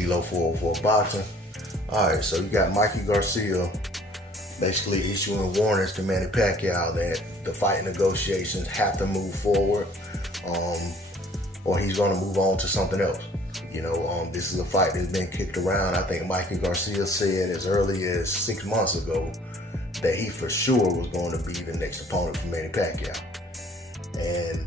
D-Lo 404 Boxing. Alright, so you got Mikey Garcia basically issuing warnings to Manny Pacquiao that the fight negotiations have to move forward, or he's going to move on to something else. This is a fight that's been kicked around. I think Mikey Garcia said as early as 6 months ago that he for sure was going to be the next opponent for Manny Pacquiao. And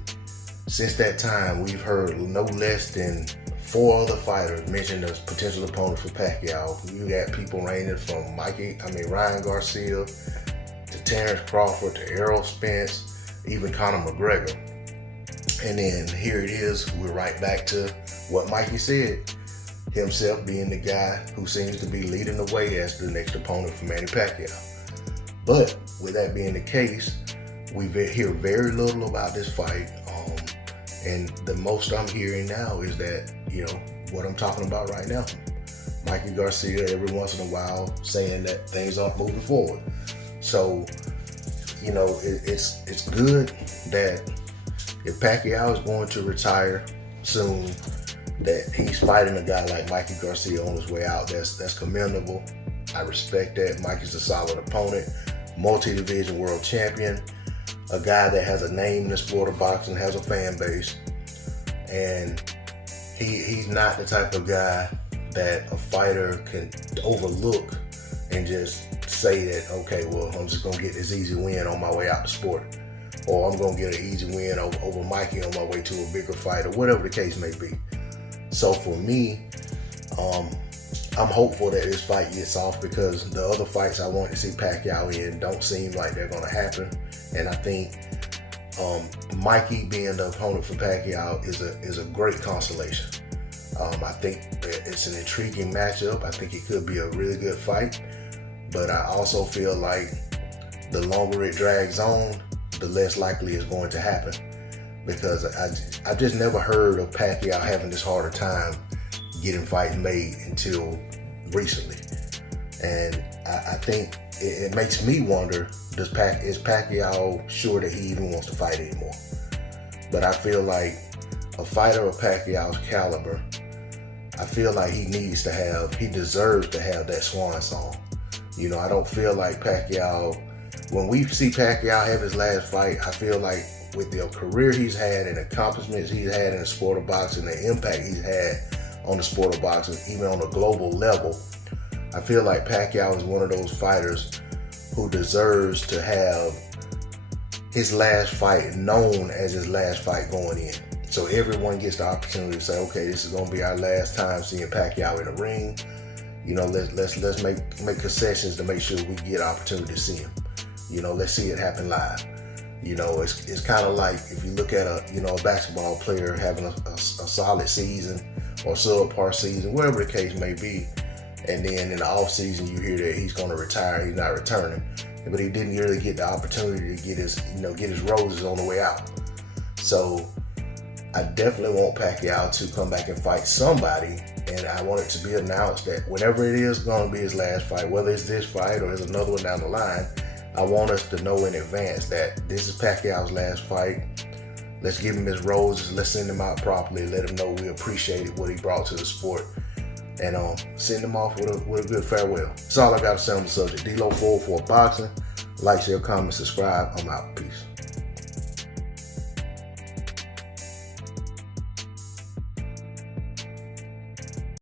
since that time, we've heard no less than 4 other fighters mentioned as potential opponents for Pacquiao. You got people ranging from Ryan Garcia to Terrence Crawford to Errol Spence, even Conor McGregor. And then here it is, we're right back to what Mikey said, himself being the guy who seems to be leading the way as the next opponent for Manny Pacquiao. But with that being the case, we hear very little about this fight. And the most I'm hearing now is that, what I'm talking about right now. Mikey Garcia every once in a while saying that things aren't moving forward. So, it's good that if Pacquiao is going to retire soon, that he's fighting a guy like Mikey Garcia on his way out. That's commendable. I respect that. Mikey's a solid opponent, multi-division world champion, a guy that has a name in the sport of boxing, has a fan base, and he's not the type of guy that a fighter can overlook and just say that, okay, well, I'm just going to get this easy win on my way out the sport, or I'm going to get an easy win over Mikey on my way to a bigger fight, or whatever the case may be. So for me, I'm hopeful that this fight gets off, because the other fights I want to see Pacquiao in don't seem like they're going to happen. And I think Mikey being the opponent for Pacquiao is a great consolation. I think it's an intriguing matchup. I think it could be a really good fight. But I also feel like the longer it drags on, the less likely it's going to happen. Because I've just never heard of Pacquiao having this harder time getting fights made until recently. And I think it makes me wonder, is Pacquiao sure that he even wants to fight anymore? But I feel like a fighter of Pacquiao's caliber, I feel like he deserves to have that swan song. I don't feel like Pacquiao, when we see Pacquiao have his last fight, I feel like with the career he's had and accomplishments he's had in the sport of boxing, the impact he's had on the sport of boxing, even on a global level, I feel like Pacquiao is one of those fighters who deserves to have his last fight known as his last fight going in. So everyone gets the opportunity to say, okay, this is going to be our last time seeing Pacquiao in the ring. Let's make concessions to make sure we get an opportunity to see him. Let's see it happen live. It's kind of like if you look at a basketball player having a solid season or subpar season, whatever the case may be, and then in the off season you hear that he's going to retire, he's not returning, but he didn't really get the opportunity to get his roses on the way out. So I definitely want Pacquiao to come back and fight somebody, and I want it to be announced that whenever it is going to be his last fight, whether it's this fight or there's another one down the line, I want us to know in advance that this is Pacquiao's last fight. Let's give him his roses. Let's send him out properly. Let him know we appreciated what he brought to the sport, and send him off with a good farewell. That's all I got to say on the subject. D-Lo 404 Boxing. Like, share, comment, subscribe. I'm out. Peace.